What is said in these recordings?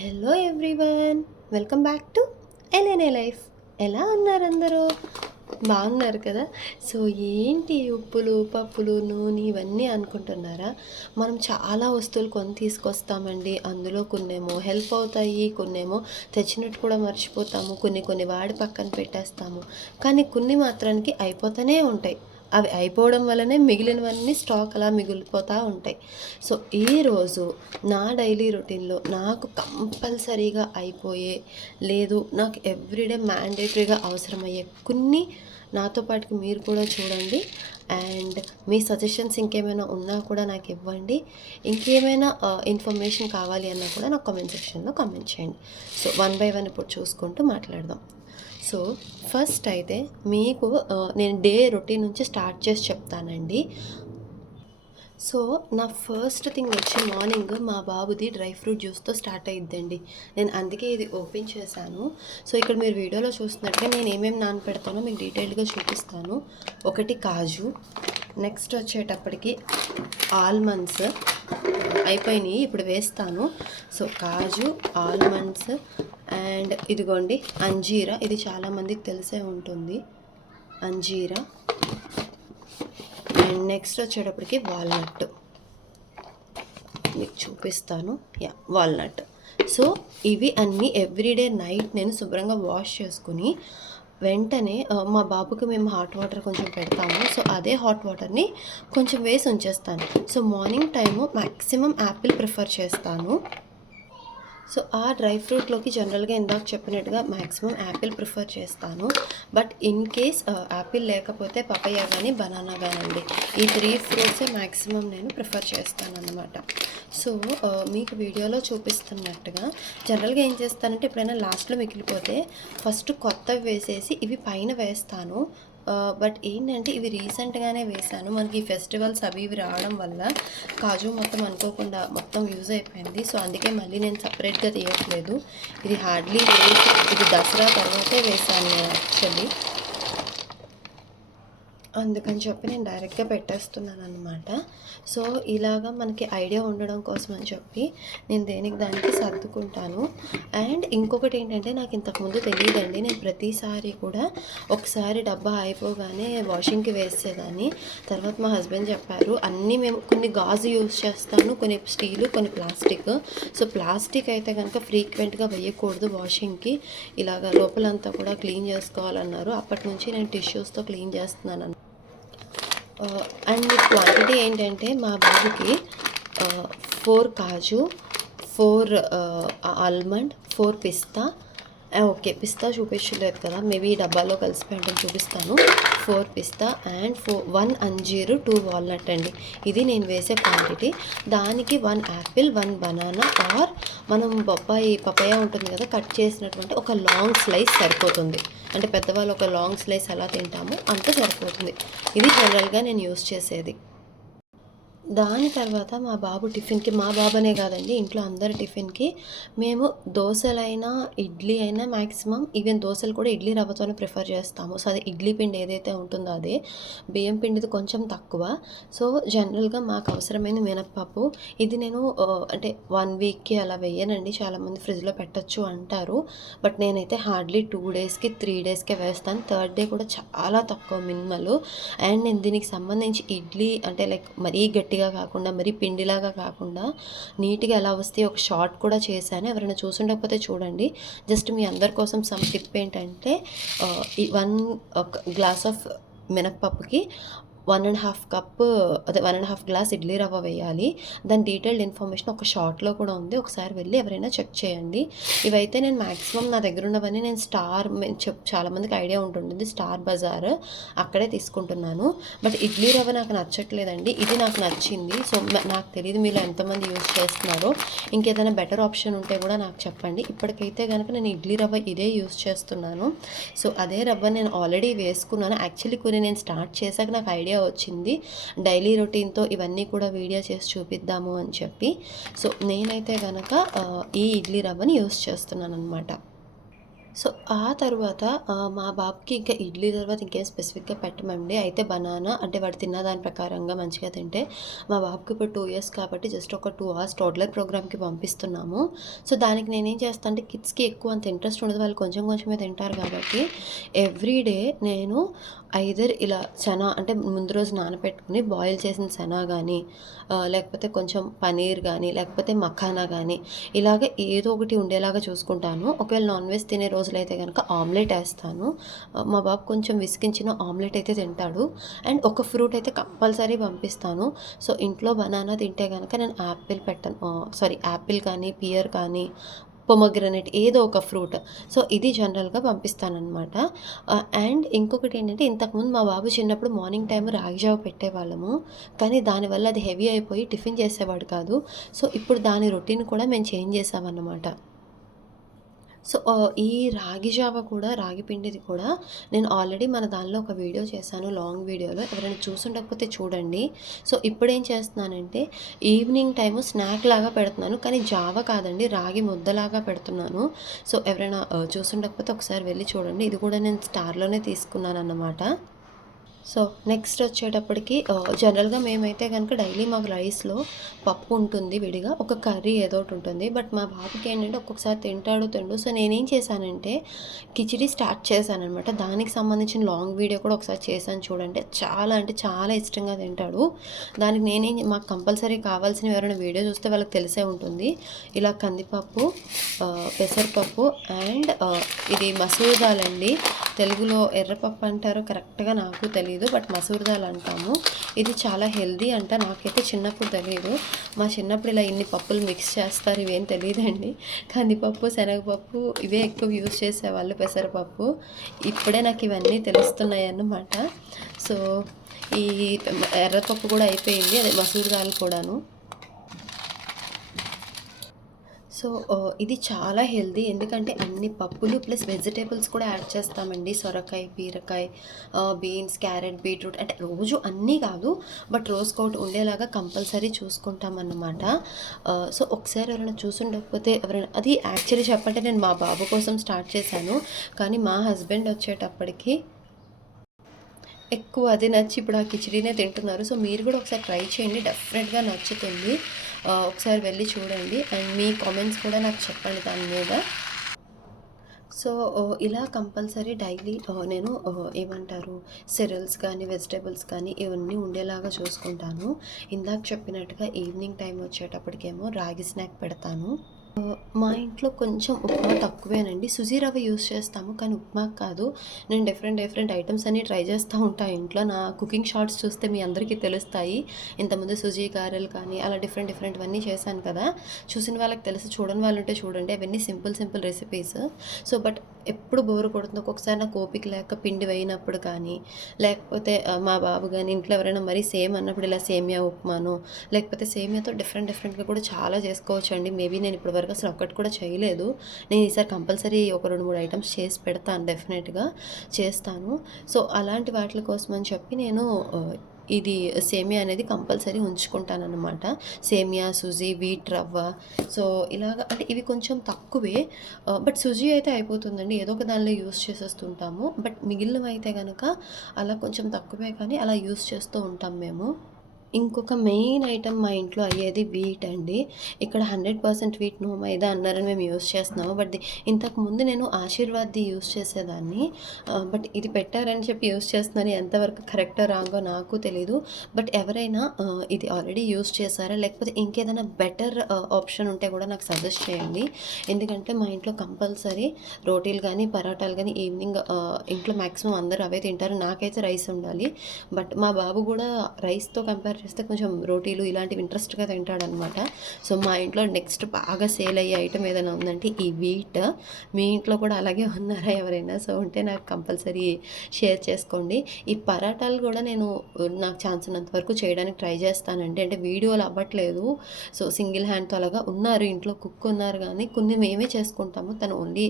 Hello everyone welcome back to LNA life ఎలా ఉన్నారు అందరూ? బాగున్నారు కదా? సో ఏంటి ఉప్పులు పప్పులు నూనె ఇవన్నీ అనుకుంటున్నారా? మనం చాలా వస్తువులు కొని తీసుకొస్తామండి. అందులో కొన్నేమో హెల్ప్ అవుతాయి కొన్నేమో తెచ్చినట్టు కూడా మర్చిపోతాము. కొన్ని కొన్ని వాడి పక్కన పెట్టేస్తాము. కానీ కొన్ని మాత్రానికి అయిపోతూనే ఉంటాయి. అవి అయిపోవడం వల్లనే మిగిలినవన్నీ స్టాక్ అలా మిగిలిపోతూ ఉంటాయి. సో ఈరోజు నా డైలీ రొటీన్లో నాకు కంపల్సరీగా అయిపోయే లేదు నాకు ఎవ్రీడే మ్యాండేటరీగా అవసరమయ్యే కొన్ని నాతో పాటుకి మీరు కూడా చూడండి. అండ్ మీ సజెషన్స్ ఇంకేమైనా ఉన్నా కూడా నాకు ఇవ్వండి. ఇంకేమైనా ఇన్ఫర్మేషన్ కావాలి అన్నా కూడా నాకు కామెంట్ సెక్షన్లో కామెంట్ చేయండి. సో వన్ బై వన్ ఇప్పుడు చూసుకుంటూ మాట్లాడదాం. సో ఫస్ట్ అయితే మీకు నేను డే రొటీన్ నుంచి స్టార్ట్ చేసి చెప్తానండి. సో నా ఫస్ట్ థింగ్ వచ్చి మార్నింగ్ మా బాబుది డ్రై ఫ్రూట్ జ్యూస్తో స్టార్ట్ అయ్యిద్దండి నేను అందుకే ఇది ఓపెన్ చేశాను. సో ఇక్కడ మీరు వీడియోలో చూస్తున్నట్టుగా నేను ఏమేమి నానపెడతానో మీకు డీటెయిల్డ్గా చూపిస్తాను. ఒకటి కాజు నెక్స్ట్ వచ్చేటప్పటికి ఆల్మండ్స్ అయిపోయినాయి ఇప్పుడు వేస్తాను. సో కాజు ఆల్మండ్స్ అండ్ ఇదిగోండి అంజీరా. ఇది చాలామందికి తెలిసే ఉంటుంది. అంజీరా. నెక్స్ట్ వచ్చేటప్పటికి వాల్నట్ మీకు చూపిస్తాను. యా వాల్నట్ సో ఇవి అన్నీ ఎవ్రీడే నైట్ నేను శుభ్రంగా వాష్ చేసుకుని వెంటనే మా బాబుకి మేము హాట్ వాటర్ కొంచెం పెడతాము. సో అదే హాట్ వాటర్ని కొంచెం వేసి ఉంచేస్తాను. So morning time maximum apple prefer చేస్తాను. సో ఆ డ్రై ఫ్రూట్లోకి జనరల్గా ఇందాక చెప్పినట్టుగా మ్యాక్సిమం యాపిల్ ప్రిఫర్ చేస్తాను. బట్ ఇన్ కేస్ యాపిల్ లేకపోతే పపయ్య కానీ బనానా కానండి ఈ త్రీ ఫ్రూట్సే మ్యాక్సిమం నేను ప్రిఫర్ చేస్తాను అన్నమాట సో మీకు వీడియోలో చూపిస్తున్నట్టుగా జనరల్గా ఏం చేస్తానంటే ఎప్పుడైనా లాస్ట్లో మిగిలిపోతే ఫస్ట్ కొత్తవి వేసేసి ఇవి పైన వేస్తాను. బట్ ఏంటంటే ఇవి రీసెంట్గానే వేశాను. మనకి ఈ ఫెస్టివల్స్ అవి ఇవి రావడం వల్ల కాజు మొత్తం అనుకోకుండా మొత్తం యూజ్ అయిపోయింది. సో అందుకే మళ్ళీ నేను సపరేట్గా తీయట్లేదు. ఇది హార్డ్లీ ఇది దసరా తర్వాతే వేశాను నేను యాక్చువల్లీ. అందుకని చెప్పి నేను డైరెక్ట్గా పెట్టేస్తున్నాను అనమాట సో ఇలాగా మనకి ఐడియా ఉండడం కోసం అని చెప్పి నేను దేనికి దానికి సర్దుకుంటాను. అండ్ ఇంకొకటి ఏంటంటే నాకు ఇంతకుముందు తెలియదండి. నేను ప్రతిసారి కూడా ఒకసారి డబ్బా అయిపోగానే వాషింగ్కి వేసేదాన్ని. తర్వాత మా హస్బెండ్ చెప్పారు అన్నీ మేము కొన్ని గాజు యూస్ చేస్తాను కొన్ని స్టీలు కొన్ని ప్లాస్టిక్. సో ప్లాస్టిక్ అయితే కనుక ఫ్రీక్వెంట్గా వేయకూడదు వాషింగ్కి. ఇలాగ లోపలంతా కూడా క్లీన్ చేసుకోవాలన్నారు. అప్పటి నుంచి నేను టిష్యూస్తో క్లీన్ చేస్తున్నాను అండ్ క్వాంటిటీ ఏంటంటే మా బాబుకి ఫోర్ కాజు ఫోర్ ఆల్మండ్ ఫోర్ పిస్తా ఓకే పిస్తా చూపించలేదు కదా మేబీ డబ్బాలో కలిసి ఉంటుంది చూపిస్తాను. ఫోర్ పిస్తా అండ్ ఫోర్ వన్ అంజీరు టూ వాల్నట్ అండి. ఇది నేను వేసే క్వాంటిటీ దానికి one apple one banana or మనం బొప్పాయి పపాయ ఉంటుంది కదా కట్ చేసినటువంటి ఒక లాంగ్ స్లైస్ సరిపోతుంది. అంటే పెద్దవాళ్ళు ఒక లాంగ్ స్లైస్ ఎలా తింటామో అంత సరిపోతుంది. ఇది జనరల్గా నేను యూస్ చేసేది. దాని తర్వాత మా బాబు టిఫిన్కి మా బాబనే కాదండి ఇంట్లో అందరి టిఫిన్కి మేము దోశలైనా ఇడ్లీ అయినా మ్యాక్సిమం ఈవెన్ దోశలు కూడా ఇడ్లీ రవ్వతోనే ప్రిఫర్ చేస్తాము. సో అది ఇడ్లీ పిండి ఏదైతే ఉంటుందో అదే. బియ్యం పిండిది కొంచెం తక్కువ. సో జనరల్గా మాకు అవసరమైన మినప్పప్పు. ఇది నేను అంటే వన్ వీక్కి అలా వేయనండి. చాలామంది ఫ్రిడ్జ్లో పెట్టచ్చు అంటారు. బట్ నేనైతే హార్డ్లీ టూ డేస్కి త్రీ డేస్కే వేస్తాను. థర్డ్ డే కూడా చాలా తక్కువ మినిమల్. అండ్ నేను దీనికి సంబంధించి ఇడ్లీ అంటే లైక్ మరీ గట్టి గట్టిగా కాకుండా మరీ పిండిలాగా కాకుండా నీట్గా ఎలా వస్తే ఒక షార్ట్ కూడా చేశాను. ఎవరైనా చూసుండకపోతే చూడండి. జస్ట్ మీ అందరి కోసం సమ్ టిప్ ఏంటంటే వన్ ఒక గ్లాస్ ఆఫ్ మినప్పప్పుకి వన్ అండ్ హాఫ్ కప్ అదే one and half glass idli రవ్వ వేయాలి. దాని డీటెయిల్డ్ ఇన్ఫర్మేషన్ ఒక షార్ట్లో కూడా ఉంది. ఒకసారి వెళ్ళి ఎవరైనా చెక్ చేయండి. ఇవైతే నేను మ్యాక్సిమం నా దగ్గర ఉన్నవన్నీ నేను స్టార్ చెప్ చాలామందికి ఐడియా ఉంటుంటుంది. స్టార్ బజార్ అక్కడే తీసుకుంటున్నాను. బట్ ఇడ్లీ రవ్వ నాకు నచ్చట్లేదండి. ఇది నాకు నచ్చింది. సో నాకు తెలియదు మీరు ఎంతమంది యూజ్ చేస్తున్నారో. ఇంకేదైనా బెటర్ ఆప్షన్ ఉంటే కూడా నాకు చెప్పండి. ఇప్పటికైతే కనుక నేను ఇడ్లీ రవ్వ ఇదే యూస్ చేస్తున్నాను. సో అదే రవ్వ నేను ఆల్రెడీ వేసుకున్నాను. యాక్చువల్లీ కొన్ని నేను స్టార్ట్ చేశాక నాకు ఐడియా వచ్చింది డైలీ రొటీన్తో ఇవన్నీ కూడా వీడియో చేసి చూపిద్దాము అని చెప్పి సో నేనైతే కనుక ఈ ఇడ్లీ రవ్వని యూస్ చేస్తున్నాను అనమాట సో, ఆ తర్వాత మా బాబుకి ఇంకా ఇడ్లీ తర్వాత ఇంకేం స్పెసిఫిక్‌గా పెట్టమండి. అయితే బనానా అంటే వాడు తిన్న దాని ప్రకారంగా మంచిగా తింటే మా బాబుకి ఇప్పుడు టూ ఇయర్స్ కాబట్టి జస్ట్ ఒక టూ అవర్స్ టోడ్లర్ ప్రోగ్రామ్‌కి పంపిస్తున్నాము. సో, దానికి నేనేం చేస్తాను అంటే కిడ్స్‌కి ఎక్కువ అంత ఇంట్రెస్ట్ ఉండదు. వాళ్ళు కొంచెం కొంచెమే తింటారు కాబట్టి ఎవ్రీ డే నేను ఐదర్ ఇలా చనా అంటే ముందు రోజు నానబెట్టుకుని బాయిల్ చేసిన చనా కానీ లేకపోతే కొంచెం పనీర్ కానీ లేకపోతే మఖానా కానీ ఇలాగ ఏదో ఒకటి ఉండేలాగా చూసుకుంటాను. ఒకవేళ నాన్ వెజ్ తినే రోజులైతే కనుక ఆమ్లెట్ వేస్తాను మా బాబు కొంచెం విసిగించిన ఆమ్లెట్ అయితే తింటాడు. అండ్ ఒక ఫ్రూట్ అయితే కంపల్సరీ పంపిస్తాను. సో, ఇంట్లో బనానా తింటే కనుక నేను యాపిల్ పెట్టను. సారీ యాపిల్ కానీ, పియర్ కానీ, పొమగ్రనేట్ ఏదో ఒక ఫ్రూట్. సో, ఇది జనరల్‌గా పంపిస్తానమాట అండ్ uh, అండ్ ఇంకొకటేంటంటే ఇంతకుముందు మా బాబు చిన్నప్పుడు మార్నింగ్ టైం రాగి జావ పెట్టేవాళ్ళము. కానీ దానివల్ల అది హెవీ అయిపోయి టిఫిన్ చేసేవాడు కాదు. సో, ఇప్పుడు దాని రొటీన్ కూడా మేము చేంజ్ చేసామన్నమాట సో, ఈ రాగి జావ కూడా రాగి పిండిది కూడా నేను ఆల్రెడీ మన దానిలో ఒక వీడియో చేశాను లాంగ్ వీడియోలో. ఎవరైనా చూసుండకపోతే చూడండి. సో, ఇప్పుడేం చేస్తున్నానంటే ఈవినింగ్ టైము స్నాక్ లాగా పెడుతున్నాను. కానీ జావ కాదండి రాగి ముద్దలాగా పెడుతున్నాను. సో, ఎవరైనా చూసుండకపోతే ఒకసారి వెళ్ళి చూడండి. ఇది కూడా నేను స్టార్‌లోనే తీసుకున్నాను అన్నమాట సో, నెక్స్ట్ వచ్చేటప్పటికి జనరల్‌గా మేమైతే కనుక డైలీ మాకు రైస్‌లో పప్పు ఉంటుంది విడిగా. ఒక కర్రీ ఏదో ఒకటి ఉంటుంది. బట్ మా బాబుకి ఏంటంటే ఒక్కొక్కసారి తింటాడు, తిండు సో, నేనేం చేశానంటే కిచిడి స్టార్ట్ చేశాననమాట. దానికి సంబంధించిన లాంగ్ వీడియో కూడా ఒకసారి చేశాను చూడండి. చాలా అంటే చాలా ఇష్టంగా తింటాడు. దానికి నేనేం మాకు కంపల్సరీ కావాల్సిన ఎవరైనా వీడియో చూస్తే వాళ్ళకి తెలిసే ఉంటుంది. ఇలా కందిపప్పు, పెసరపప్పు అండ్ ఇది మసూదాలండి తెలుగులో ఎర్రపప్పు అంటారో కరెక్ట్‌గా నాకు తెలియదు తెలియదు బట్ మసూర్ దాల్ అంటాము. ఇది చాలా హెల్దీ అంట. నాకైతే చిన్నప్పుడు తెలియదు మా చిన్నప్పుడు ఇలా ఇన్ని పప్పులు మిక్స్ చేస్తారు ఇవేం తెలియదండి కందిపప్పు, శనగపప్పు ఇవే ఎక్కువ యూజ్ చేసేవాళ్ళు పెసరపప్పు. ఇప్పుడే నాకు ఇవన్నీ తెలుస్తున్నాయన్నమాట. సో, ఈ ఎర్రపప్పు కూడా అయిపోయింది. అదే మసూర్ దాల్ కూడాను. సో, ఇది చాలా హెల్దీ ఎందుకంటే అన్ని పప్పులు ప్లస్ వెజిటేబుల్స్ కూడా యాడ్ చేస్తామండి. సొరకాయ, బీరకాయ, బీన్స్, క్యారెట్, బీట్రూట్ అంటే రోజు అన్నీ కాదు. బట్ రోజుకోటి ఉండేలాగా కంపల్సరీ చూసుకుంటామన్నమాట. సో, ఒకసారి ఎవరైనా చూసుండకపోతే ఎవరైనా అది యాక్చువల్లీ చెప్పంటే నేను మా బాబు కోసం స్టార్ట్ చేశాను. కానీ మా హస్బెండ్ వచ్చేటప్పటికి ఎక్కువ అదే నచ్చి ఇప్పుడు ఆ కిచడీనే తింటున్నారు. సో, మీరు కూడా ఒకసారి ట్రై చేయండి. డెఫినెట్‌గా నచ్చుతుంది. ఒకసారి వెళ్ళి చూడండి. అండ్ మీ కామెంట్స్ కూడా నాకు చెప్పండి దాని మీద. సో, ఇలా కంపల్సరీ డైలీ నేను ఏమంటారు సిరల్స్ కానీ, వెజిటేబుల్స్ కానీ ఇవన్నీ ఉండేలాగా చూసుకుంటాను. ఇందాక చెప్పినట్టుగా ఈవినింగ్ టైం వచ్చేటప్పటికేమో రాగి స్నాక్ పెడతాను. మా ఇంట్లో కొంచెం ఉప్మా తక్కువేనండి. సుజీ రవ్వ యూస్ చేస్తాము. కానీ ఉప్మా కాదు. నేను డిఫరెంట్ డిఫరెంట్ ఐటమ్స్ అన్నీ ట్రై చేస్తూ ఉంటా ఇంట్లో. నా కుకింగ్ షార్ట్స్ చూస్తే మీ అందరికీ తెలుస్తాయి. ఇంతకుముందు సుజీ గారెలు కానీ అలా డిఫరెంట్ డిఫరెంట్‌వన్నీ చేశాను కదా! చూసిన వాళ్ళకి తెలుసు. చూడని వాళ్ళు ఉంటే చూడండి. అవన్నీ simple simple recipes. So, but ఎప్పుడు బోరు కొడుతుంది. ఒక్కొక్కసారి నాకు ఓపిక లేక పిండి వేయినప్పుడు కానీ, లేకపోతే మా బాబు కానీ ఇంట్లో ఎవరైనా మరీ సేమ్ అన్నప్పుడు ఇలా సేమియా ఉప్మానో, లేకపోతే సేమియాతో డిఫరెంట్ డిఫరెంట్‌గా కూడా చాలా చేసుకోవచ్చండి. మేబీ నేను ఇప్పటి వరకు అసలు ఒక్కటి కూడా చేయలేదు. నేను ఈసారి కంపల్సరీ ఒక రెండు మూడు ఐటమ్స్ చేసి పెడతాను డెఫినెట్‌గా చేస్తాను. సో, అలాంటి వాటి కోసం అని చెప్పి నేను ఇది సేమియా అనేది కంపల్సరీ ఉంచుకుంటానన్నమాట. సేమియా, సుజీ, వీట్ రవ్వ సో, ఇలాగ అంటే ఇవి కొంచెం తక్కువే. బట్ సుజీ అయితే అయిపోతుందండి. ఏదో ఒక దానిలో యూజ్ చేసేస్తుంటాము. బట్ మిగిలినవైతే కనుక అలా కొంచెం తక్కువే కానీ అలా యూజ్ చేస్తూ ఉంటాం మేము. ఇంకొక మెయిన్ ఐటమ్ మా ఇంట్లో అయ్యేది వీట్ అండి. ఇక్కడ 100% వీట్ నో మైదా అన్నారని మేము యూజ్ చేస్తున్నాము. బట్ ఇంతకుముందు నేను ఆశీర్వాద్‌ది యూజ్ చేసేదాన్ని. బట్ ఇది పెట్టారని చెప్పి యూజ్ చేస్తున్నాను. ఎంతవరకు కరెక్టో రాంగో నాకు తెలీదు. బట్ ఎవరైనా ఇది ఆల్రెడీ యూస్ చేశారా? లేకపోతే ఇంకేదైనా బెటర్ ఆప్షన్ ఉంటే కూడా నాకు సజెస్ట్ చేయండి. ఎందుకంటే మా ఇంట్లో కంపల్సరీ రోటీలు కానీ పరాటాలు కానీ ఈవినింగ్ ఇంట్లో మ్యాక్సిమం అందరూ అవే తింటారు. నాకైతే రైస్ ఉండాలి. బట్ మా బాబు కూడా రైస్‌తో కంపేర్ చేస్తే కొంచెం రోటీలు ఇలాంటివి ఇంట్రెస్ట్‌గా తింటాడనమాట. సో, మా ఇంట్లో నెక్స్ట్ బాగా సేల్ అయ్యే ఐటమ్ ఏదైనా ఉందంటే ఈ వీట్. మీ ఇంట్లో కూడా అలాగే ఉన్నారా ఎవరైనా? సో, ఉంటే నాకు కంపల్సరీ షేర్ చేసుకోండి. ఈ పరాటాలు కూడా నేను నాకు ఛాన్స్ ఉన్నంత వరకు చేయడానికి ట్రై చేస్తానండి. అంటే వీడియోలు అవ్వట్లేదు. సో, సింగిల్ హ్యాండ్‌తో అలాగా ఉన్నారు ఇంట్లో కుక్ ఉన్నారు కానీ కొన్ని మేమే చేసుకుంటాము. తను ఓన్లీ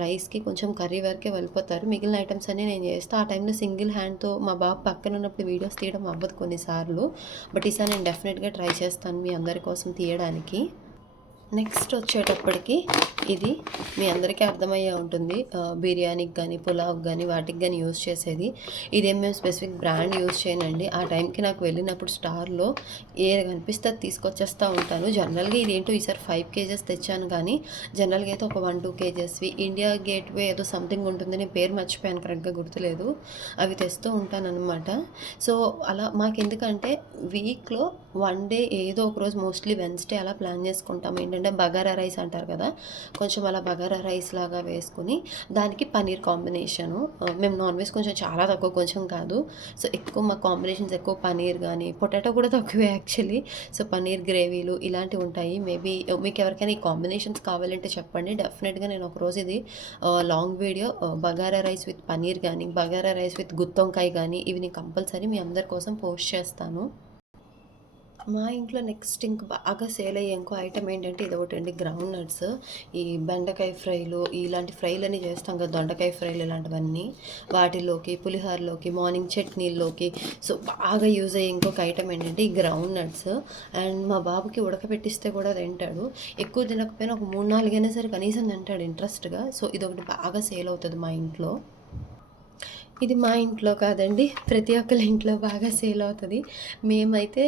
రైస్‌కి కొంచెం కర్రీ వరకే వెళ్ళిపోతారు. మిగిలిన ఐటమ్స్ అన్నీ నేను చేస్తాను ఆ టైంలో సింగిల్ హ్యాండ్‌తో మా బాబు పక్కన ఉన్నప్పుడు వీడియోస్ తీయడం అవ్వదు కొన్నిసార్లు. బట్ ఈసారి నేను డెఫినెట్‌గా ట్రై చేస్తాను మీ అందరి కోసం తీయడానికి. నెక్స్ట్ వచ్చేటప్పటికి ఇది మీ అందరికీ అర్థమయ్యే ఉంటుంది. బిర్యానీకి కానీ పులావ్కి కానీ వాటికి కానీ యూస్ చేసేది. ఇదేం మేము స్పెసిఫిక్ బ్రాండ్ యూస్ చేయనండి. ఆ టైంకి నాకు వెళ్ళినప్పుడు స్టార్లో ఏ కనిపిస్తే అది తీసుకొచ్చేస్తూ ఉంటాను. జనరల్గా ఇదేంటో ఈసారి ఫైవ్ కేజెస్ తెచ్చాను కానీ జనరల్గా అయితే ఒక వన్ టూ కేజెస్వి ఇండియా గేట్వే ఏదో సంథింగ్ ఉంటుంది నేను పేరు మర్చిపోయాను కరెక్ట్గా గుర్తులేదు. అవి తెస్తూ ఉంటాను సో అలా మాకు ఎందుకంటే వీక్లో వన్ డే ఏదో ఒక రోజు మోస్ట్లీ వెన్స్డే అలా ప్లాన్ చేసుకుంటాం. ఏంటంటే బగారా రైస్ అంటారు కదా కొంచెం అలా బగారా రైస్ లాగా వేసుకుని దానికి పన్నీర్ కాంబినేషను. మేము నాన్ వెజ్ కొంచెం చాలా తక్కువ కొంచెం కాదు. సో ఎక్కువ మా కాంబినేషన్స్ ఎక్కువ పన్నీర్ కానీ పొటాటో కూడా తక్కువే యాక్చువల్లీ. సో పన్నీర్ గ్రేవీలు ఇలాంటివి ఉంటాయి. మేబీ మీకు ఎవరికైనా ఈ కాంబినేషన్స్ కావాలంటే చెప్పండి. డెఫినెట్గా నేను ఒకరోజు ఇది long video bagara rice with paneer కానీ బగారా రైస్ విత్ గుత్తొంకాయ కానీ ఇవి నేను కంపల్సరీ మీ అందరి కోసం పోస్ట్ చేస్తాను. మా ఇంట్లో నెక్స్ట్ ఇంక బాగా సేల్ అయ్యే ఇంకో ఐటమ్ ఏంటంటే ఇది ఒకటి అండి గ్రౌండ్ నట్స్ ఈ బెండకాయ ఫ్రైలు ఇలాంటి ఫ్రైలు అని చేస్తాం కదా దొండకాయ ఫ్రైలు ఇలాంటివన్నీ. వాటిలోకి పులిహోరలోకి మార్నింగ్ చట్నీల్లోకి. సో బాగా యూజ్ అయ్యే ఇంకొక ఐటమ్ ఏంటంటే ఈ గ్రౌండ్ నట్స్ అండ్ మా బాబుకి ఉడకపెట్టిస్తే కూడా తింటాడు. ఎక్కువ తినకపోయినా ఒక మూడు నాలుగైనా సరే కనీసం తింటాడు ఇంట్రెస్ట్గా సో ఇది ఒకటి బాగా సేల్ అవుతుంది మా ఇంట్లో. ఇది మా ఇంట్లో కాదండి. ప్రతి ఒక్కరి ఇంట్లో బాగా సేల్ అవుతుంది. మేమైతే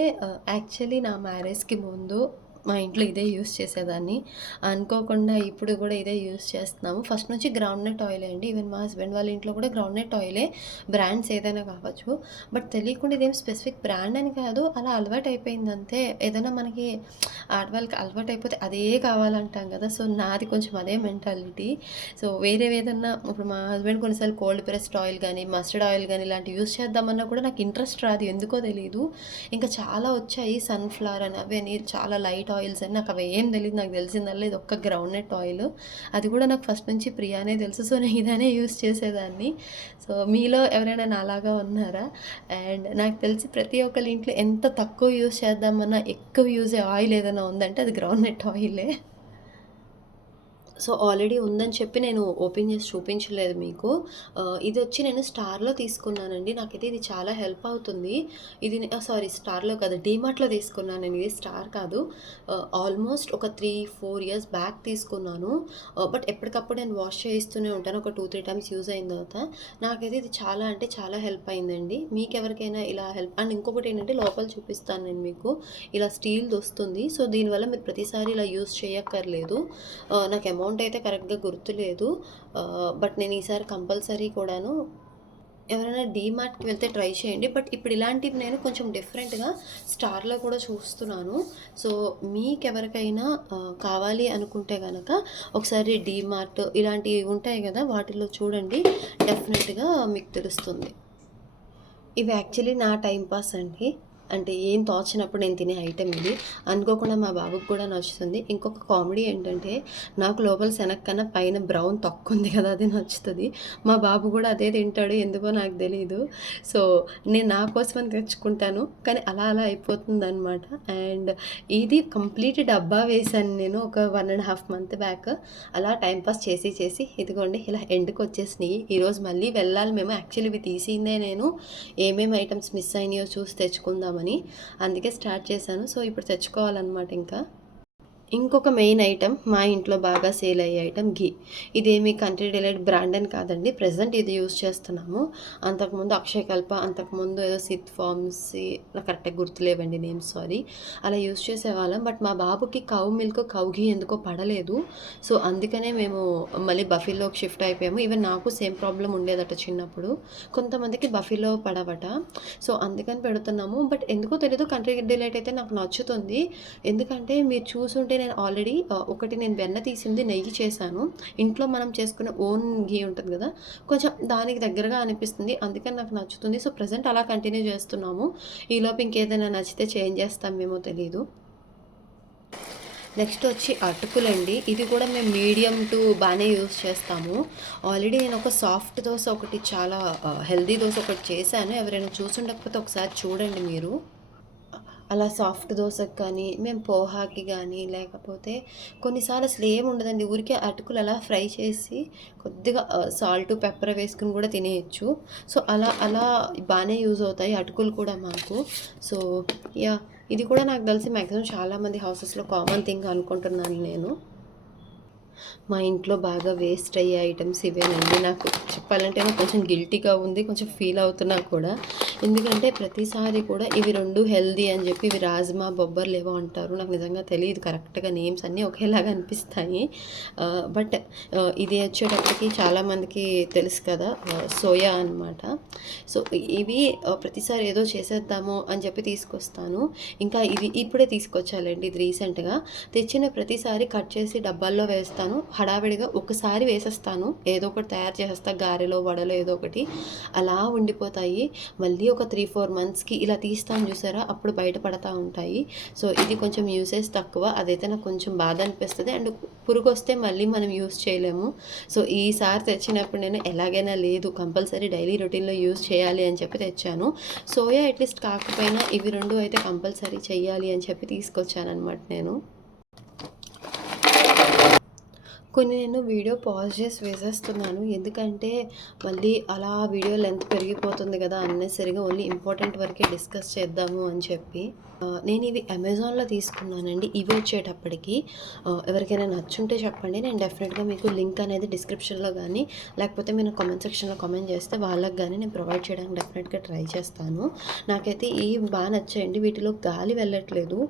యాక్చువల్లీ నా మ్యారేజ్కి ముందు మా ఇంట్లో ఇదే యూస్ చేసేదాన్ని. అనుకోకుండా ఇప్పుడు కూడా ఇదే యూస్ చేస్తున్నాము. ఫస్ట్ నుంచి గ్రౌండ్ నట్ ఆయిల్ అండి. ఈవెన్ మా హస్బెండ్ వాళ్ళ ఇంట్లో కూడా గ్రౌండ్ నట్ ఆయిలే బ్రాండ్స్ ఏదైనా కావచ్చు. బట్ తెలియకుండా ఇదేం స్పెసిఫిక్ బ్రాండ్ అని కాదు. అలా అలవాటు అయిపోయింది అంతే ఏదైనా మనకి ఆడవాళ్ళకి అలవాటు అయిపోతే అదే కావాలంటాం కదా. సో నాది కొంచెం అదే మెంటాలిటీ సో వేరే ఏదన్నా ఇప్పుడు మా హస్బెండ్ కొన్నిసార్లు కోల్డ్ ప్రెస్డ్ ఆయిల్ కానీ మస్టర్డ్ ఆయిల్ కానీ ఇలాంటివి యూస్ చేద్దామన్నా కూడా నాకు ఇంట్రెస్ట్ రాదు. ఎందుకో తెలియదు ఇంకా చాలా వచ్చాయి. సన్ఫ్లవర్ అని అవి అని చాలా లైట్ ఆయిల్స్ అని నాకు అవి ఏం తెలియదు నాకు తెలిసిందల్లా ఇది ఒక్క గ్రౌండ్ ఆయిల్ అది కూడా నాకు ఫస్ట్ నుంచి ప్రియానే తెలుసు సో నేను ఇదనే యూస్ చేసేదాన్ని. సో మీలో ఎవరైనా నాలాగా ఉన్నారా? అండ్ నాకు తెలిసి ప్రతి ఒక్కరి ఇంట్లో ఎంత తక్కువ యూస్ చేద్దామన్నా ఎక్కువ యూజ్ ఆయిల్ ఏదైనా ఉందంటే అది గ్రౌండ్ ఆయిలే సో ఆల్రెడీ ఉందని చెప్పి నేను ఓపెన్ చేసి చూపించలేదు మీకు. ఇది వచ్చి నేను స్టార్లో తీసుకున్నానండి. నాకైతే ఇది చాలా హెల్ప్ అవుతుంది. ఇది సారీ స్టార్లో కాదు డీమార్ట్లో తీసుకున్నాను నేను. ఇది స్టార్ కాదు. ఆల్మోస్ట్ ఒక త్రీ ఫోర్ ఇయర్స్ బ్యాక్ తీసుకున్నాను. బట్ ఎప్పటికప్పుడు నేను వాష్ చేయిస్తూనే ఉంటాను. ఒక టూ త్రీ టైమ్స్ యూజ్ అయిన తర్వాత నాకైతే ఇది చాలా అంటే చాలా హెల్ప్ అయిందండి. మీకు ఎవరికైనా ఇలా హెల్ప్ అండ్ ఇంకొకటి ఏంటంటే లోపల చూపిస్తాను నేను మీకు. ఇలా స్టీల్ది వస్తుంది సో దీనివల్ల మీరు ప్రతిసారి ఇలా యూజ్ చేయక్కర్లేదు. నాకు అమౌంట్ అయితే కరెక్ట్గా గుర్తులేదు. బట్ నేను ఈసారి కంపల్సరీ కూడాను ఎవరైనా డీమార్ట్కి వెళ్తే ట్రై చేయండి. బట్ ఇప్పుడు ఇలాంటివి నేను కొంచెం డిఫరెంట్గా స్టార్లో కూడా చూస్తున్నాను. సో మీకు ఎవరికైనా కావాలి అనుకుంటే కనుక ఒకసారి డీమార్ట్ ఇలాంటివి ఉంటాయి కదా వాటిలో చూడండి. డెఫినెట్గా మీకు తెలుస్తుంది. ఇవి యాక్చువల్లీ నా టైం పాస్ అండి. అంటే ఏం తోచినప్పుడు నేను తినే ఐటెం ఇది. అనుకోకుండా మా బాబుకి కూడా నచ్చుతుంది. ఇంకొక కామెడీ ఏంటంటే నాకు లోపల శనక్కన్నా పైన బ్రౌన్ తక్కువ ఉంది కదా అది నచ్చుతుంది. మా బాబు కూడా అదే తింటాడు ఎందుకో నాకు తెలియదు సో నేను నా కోసం అని తెచ్చుకుంటాను కానీ అలా అలా అయిపోతుంది అనమాట అండ్ ఇది కంప్లీట్ డబ్బా వేశాను నేను ఒక one and half month back అలా టైంపాస్ చేసి చేసి ఇదిగోండి ఇలా ఎండ్కి వచ్చేసినాయి. ఈరోజు మళ్ళీ వెళ్ళాలి మేము. యాక్చువల్లీ ఇవి తీసిందే నేను. ఏమేమి ఐటమ్స్ మిస్ అయినాయో చూసి తెచ్చుకుందామని. అని అందుకే స్టార్ట్ చేశాను. సో ఇప్పుడు తెచ్చుకోవాలన్నమాట ఇంకా. ఇంకొక మెయిన్ ఐటమ్ మా ఇంట్లో బాగా సేల్ అయ్యే ఐటెం ఘీ ఇదేమి కంట్రీ డిలైట్ బ్రాండ్ అని కాదండి. ప్రజెంట్ ఇది యూస్ చేస్తున్నాము. అంతకుముందు అక్షయకల్ప అంతకుముందు ఏదో సిత్ ఫార్మ్స్ నాకు కరెక్ట్గా గుర్తులేవండి నేమ్ సారీ అలా యూస్ చేసేవాళ్ళం. బట్ మా బాబుకి కౌ మిల్క్ కౌ ఘీ ఎందుకో పడలేదు. సో అందుకనే మేము మళ్ళీ బఫీలోకి షిఫ్ట్ అయిపోయాము. ఈవెన్ నాకు సేమ్ ప్రాబ్లం ఉండేదట చిన్నప్పుడు. కొంతమందికి బఫీలో పడవట. సో అందుకని పెడుతున్నాము. బట్ ఎందుకో తెలియదు కంట్రీ డిలైట్ అయితే నాకు నచ్చుతుంది. ఎందుకంటే మీరు చూసుంటే నేను ఆల్రెడీ ఒకటి నేను వెన్న తీసింది నెయ్యి చేశాను. ఇంట్లో మనం చేసుకునే ఓన్ ఘీ ఉంటుంది కదా కొంచెం దానికి దగ్గరగా అనిపిస్తుంది. అందుకని నాకు నచ్చుతుంది. సో ప్రజెంట్ అలా కంటిన్యూ చేస్తున్నాము. ఈలోపు ఇంకేదైనా నచ్చితే చేంజ్ చేస్తామేమో తెలియదు నెక్స్ట్ వచ్చి అటుకులండి. ఇది కూడా మేము మీడియం టు బాగానే యూస్ చేస్తాము. ఆల్రెడీ నేను ఒక సాఫ్ట్ దోశ ఒకటి చాలా హెల్దీ దోశ ఒకటి చేశాను. ఎవరైనా చూసుండకపోతే ఒకసారి చూడండి మీరు. అలా సాఫ్ట్ దోశకి కానీ మేము పోహాకి కానీ లేకపోతే కొన్నిసార్లు అసలు ఏముండదండి ఉండదండి. ఊరికే అటుకులు అలా ఫ్రై చేసి కొద్దిగా సాల్ట్ పెప్పర్ వేసుకుని కూడా తినేయచ్చు. సో అలా అలా బాగానే యూజ్ అవుతాయి అటుకులు కూడా మాకు. సో యా ఇది కూడా నాకు తెలిసి మ్యాక్సిమం చాలామంది హౌసెస్లో కామన్ థింగ్ అనుకుంటున్నాను నేను. మా ఇంట్లో బాగా వేస్ట్ అయ్యే ఐటమ్స్ ఇవేనండి. నాకు చెప్పాలంటే నాకు కొంచెం గిల్టీగా ఉంది కొంచెం ఫీల్ అవుతున్నా కూడా. ఎందుకంటే ప్రతిసారి కూడా ఇవి రెండు హెల్దీ అని చెప్పి ఇవి రాజ్మా బొబ్బర్లు ఏవో అంటారు. నాకు నిజంగా తెలియదు కరెక్ట్గా నేమ్స్ అన్నీ ఒకేలాగా అనిపిస్తాయి. బట్ ఇది వచ్చేటప్పటికి చాలామందికి తెలుసు కదా సోయా అనమాట సో ఇవి ప్రతిసారి ఏదో చేసేద్దాము అని చెప్పి తీసుకొస్తాను. ఇంకా ఇది ఇప్పుడే తీసుకొచ్చాలండి ఇది రీసెంట్గా. తెచ్చిన ప్రతిసారి కట్ చేసి డబ్బాల్లో వేస్తాను. హడావిడిగా ఒకసారి వేసేస్తాను. ఏదో ఒకటి తయారు చేసేస్తా. గారెలో వడలో ఏదో ఒకటి. అలా ఉండిపోతాయి. మళ్ళీ ఒక త్రీ ఫోర్ మంత్స్కి ఇలా తీస్తాను చూసారా? అప్పుడు బయటపడతా ఉంటాయి. సో ఇది కొంచెం యూసేజ్ తక్కువ. అదైతే నాకు కొంచెం బాధ అనిపిస్తుంది. అండ్ పురుగు వస్తే మళ్ళీ మనం యూస్ చేయలేము. సో ఈసారి తెచ్చినప్పుడు నేను ఎలాగైనా లేదు కంపల్సరీ డైలీ రొటీన్లో యూస్ చేయాలి అని చెప్పి తెచ్చాను. సోయా అట్లీస్ట్ కాకపోయినా ఇవి రెండు అయితే కంపల్సరీ చేయాలి అని చెప్పి తీసుకొచ్చాను అనమాట నేను. కొన్ని నేను వీడియో పాజ్ చేసి వేసేస్తున్నాను. ఎందుకంటే మళ్ళీ అలా వీడియో లెంత్ పెరిగిపోతుంది కదా అన్నెసరిగా ఓన్లీ ఇంపార్టెంట్ వరకే డిస్కస్ చేద్దాము అని చెప్పి. నేను ఇవి అమెజాన్లో తీసుకున్నానండి. ఇవి వచ్చేటప్పటికి ఎవరికైనా నచ్చుంటే చెప్పండి. నేను డెఫినెట్గా మీకు లింక్ అనేది డిస్క్రిప్షన్లో కానీ లేకపోతే మీరు కామెంట్ సెక్షన్లో కామెంట్ చేస్తే వాళ్ళకి కానీ నేను ప్రొవైడ్ చేయడానికి డెఫినెట్గా ట్రై చేస్తాను. నాకైతే ఇవి బాగా నచ్చాయండి. వీటిలో గాలి వెళ్ళట్లేదు.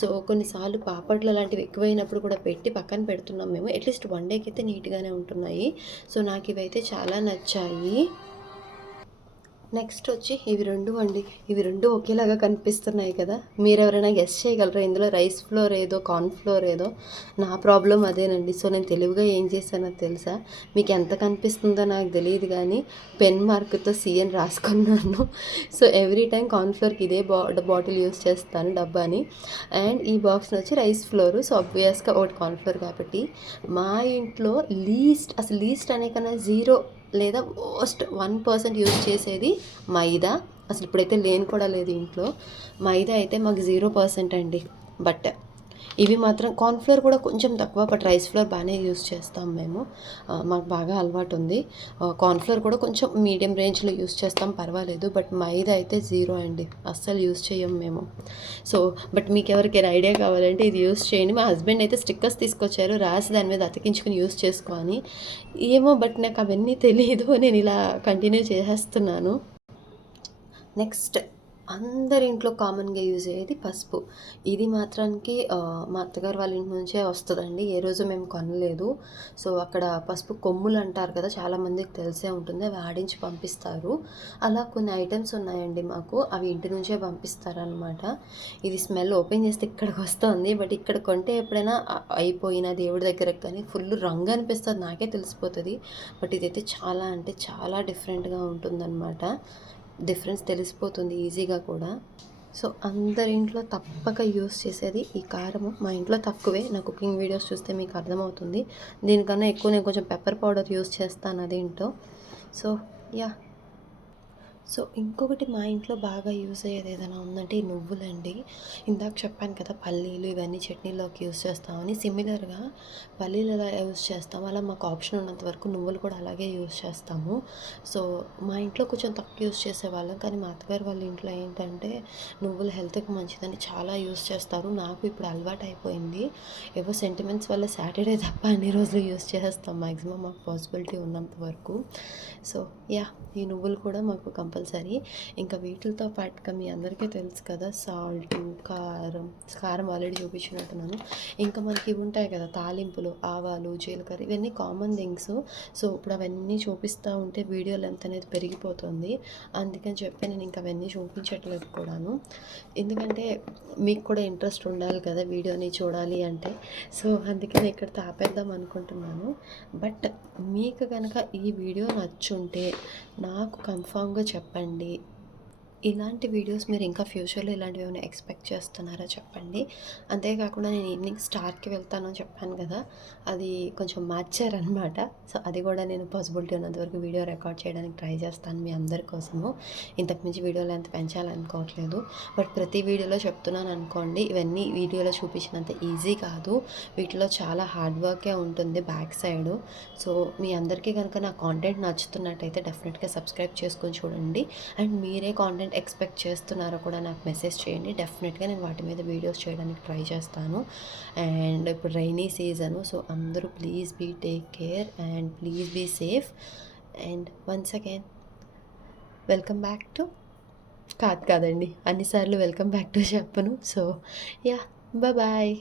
సో కొన్నిసార్లు పాపడ్లు అలాంటివి ఎక్కువైనప్పుడు కూడా పెట్టి పక్కన పెడుతున్నాం మేము. అట్లీస్ట్ వన్ డేకి అయితే నీట్గానే ఉంటున్నాయి. సో నాకు ఇవైతే చాలా నచ్చాయి. నెక్స్ట్ వచ్చి ఇవి రెండు అండి. ఇవి రెండు ఒకేలాగా కనిపిస్తున్నాయి కదా. మీరు ఎవరైనా గెస్ చేయగలరా? ఇందులో రైస్ ఫ్లోర్ ఏదో కార్న్ ఫ్లోర్ ఏదో? నా ప్రాబ్లం అదేనండి. సో నేను తెలివిగా ఏం చేశానో తెలుసా? మీకు ఎంత కనిపిస్తుందో నాకు తెలియదు కానీ పెన్ మార్క్తో సీఎన్ రాసుకున్నాను. సో ఎవ్రీ టైం కార్న్ ఫ్లోర్కి ఇదే బా బాటిల్ యూస్ చేస్తాను డబ్బాని. అండ్ ఈ బాక్స్ని వచ్చి రైస్ ఫ్లోర్ సో ఆబ్వియస్గా ఒకటి కార్న్ ఫ్లోర్ కాబట్టి. మా ఇంట్లో లీస్ట్ అసలు లీస్ట్ అనే కన్నా జీరో లేదా మోస్ట్ వన్ పర్సెంట్ యూజ్ చేసేది మైదా. అసలు ఇప్పుడైతే లేని కూడా లేదు ఇంట్లో. మైదా అయితే మాకు జీరో పర్సెంట్ అండి. బట్ ఇవి మాత్రం కార్న్ఫ్లోర్ కూడా కొంచెం తక్కువ బట్ రైస్ ఫ్లోర్ బాగానే యూస్ చేస్తాం మేము. మాకు బాగా అలవాటు ఉంది. కార్న్ఫ్లోర్ కూడా కొంచెం మీడియం రేంజ్లో యూస్ చేస్తాం పర్వాలేదు బట్ మైదా అయితే జీరో అండి. అస్సలు యూస్ చేయం మేము. సో బట్ మీకు ఎవరికైనా ఐడియా కావాలంటే ఇది యూస్ చేయండి. మా హస్బెండ్ అయితే స్టిక్కర్స్ తీసుకొచ్చారు రాసి దాని మీద అతికించుకుని యూస్ చేసుకోని ఏమో బట్ నాకు అవన్నీ తెలియదు నేను ఇలా కంటిన్యూ చేసేస్తున్నాను. నెక్స్ట్ అందరి ఇంట్లో కామన్గా యూజ్ అయ్యేది పసుపు. ఇది మాత్రానికి మా అత్తగారు వాళ్ళ ఇంటి నుంచే వస్తుందండి. ఏ రోజు మేము కొనలేదు. సో అక్కడ పసుపు కొమ్ములు అంటారు కదా చాలామందికి తెలిసే ఉంటుంది. అవి ఆడించి పంపిస్తారు. అలా కొన్ని ఐటమ్స్ ఉన్నాయండి మాకు. అవి ఇంటి నుంచే పంపిస్తారనమాట ఇది స్మెల్ ఓపెన్ చేస్తే ఇక్కడికి వస్తుంది. బట్ ఇక్కడ కొంటే ఎప్పుడైనా అయిపోయిన దేవుడి దగ్గరకు కానీ ఫుల్ రంగు అనిపిస్తుంది. నాకే తెలిసిపోతుంది. బట్ ఇదైతే చాలా అంటే చాలా డిఫరెంట్గా ఉంటుందన్నమాట. డిఫరెన్స్ తెలిసిపోతుంది ఈజీగా కూడా. సో అందరి ఇంట్లో తప్పక యూస్ చేసేది ఈ కారము. మా ఇంట్లో తక్కువే. నా కుకింగ్ వీడియోస్ చూస్తే మీకు అర్థమవుతుంది. దీనికన్నా ఎక్కువ నేను కొంచెం పెప్పర్ పౌడర్ యూస్ చేస్తాను అదేంటో. So yeah. సో ఇంకొకటి మా ఇంట్లో బాగా యూస్ అయ్యేది ఏదైనా ఉందంటే ఈ నువ్వులండి. ఇందాక చెప్పాను కదా పల్లీలు ఇవన్నీ చట్నీలోకి యూస్ చేస్తామని. సిమిలర్గా పల్లీలు ఎలా యూస్ చేస్తాము అలా మాకు ఆప్షన్ ఉన్నంత వరకు నువ్వులు కూడా అలాగే యూస్ చేస్తాము. సో మా ఇంట్లో కొంచెం తక్కువ యూస్ చేసేవాళ్ళం. కానీ మా అత్తగారు వాళ్ళ ఇంట్లో ఏంటంటే నువ్వులు హెల్త్కి మంచిదని చాలా యూస్ చేస్తారు. నాకు ఇప్పుడు అలవాటు అయిపోయింది. ఏవో సెంటిమెంట్స్ వల్ల సాటర్డే తప్ప అన్ని రోజులు యూస్ చేసేస్తాం మ్యాక్సిమం మాకు పాసిబిలిటీ ఉన్నంత వరకు. సో యా ఈ నువ్వులు కూడా మాకు కంపల్సరీ కంపల్సరీ. ఇంకా వీటితో పాటుగా మీ అందరికీ తెలుసు కదా సాల్ట్ కారం కారం ఆల్రెడీ చూపించినట్టున్నాను. ఇంకా మనకి ఇవి ఉంటాయి కదా తాలింపులు ఆవాలు జీలకర్ర ఇవన్నీ కామన్ థింగ్స్. సో ఇప్పుడు అవన్నీ చూపిస్తూ ఉంటే వీడియో లెంత్ అనేది పెరిగిపోతుంది. అందుకని చెప్పి నేను ఇంకా అవన్నీ చూపించట్లేదు కూడాను. ఎందుకంటే మీకు కూడా ఇంట్రెస్ట్ ఉండాలి కదా వీడియోని చూడాలి అంటే. సో అందుకని ఇక్కడ తాపేద్దాం అనుకుంటున్నాను. బట్ మీకు కనుక ఈ వీడియో నచ్చుంటే నాకు కన్ఫామ్గా చెప్పండి. చెప్పండి. ఇలాంటి వీడియోస్ మీరు ఇంకా ఫ్యూచర్లో ఇలాంటివి ఏమైనా ఎక్స్పెక్ట్ చేస్తున్నారా చెప్పండి. అంతేకాకుండా నేను ఈవినింగ్ స్టార్కి వెళ్తానని చెప్పాను కదా అది కొంచెం మార్చారనమాట. సో అది కూడా నేను పాసిబిలిటీ ఉన్నంతవరకు వీడియో రికార్డ్ చేయడానికి ట్రై చేస్తాను మీ అందరి కోసము. ఇంతకు మించి వీడియోలో ఎంత పెంచాలనుకోవట్లేదు. బట్ ప్రతి వీడియోలో చెప్తున్నాను అనుకోండి ఇవన్నీ వీడియోలో చూపించినంత ఈజీ కాదు. వీటిలో చాలా హార్డ్ వర్కే ఉంటుంది బ్యాక్ సైడ్. సో మీ అందరికీ కనుక నా కాంటెంట్ నచ్చుతున్నట్టయితే డెఫినెట్గా సబ్స్క్రైబ్ చేసుకొని చూడండి. అండ్ మీరే కాంటెంట్ కంటెంట్ ఎక్స్పెక్ట్ చేస్తున్నారో కూడా నాకు మెసేజ్ చేయండి. డెఫినెట్గా నేను వాటి మీద వీడియోస్ చేయడానికి ట్రై చేస్తాను. అండ్ ఇప్పుడు రైనీ సీజను సో అందరూ please be take care and please be safe and once again welcome back to కాదు కాదండి అన్నిసార్లు వెల్కమ్ బ్యాక్ టు చెప్పను. So yeah bye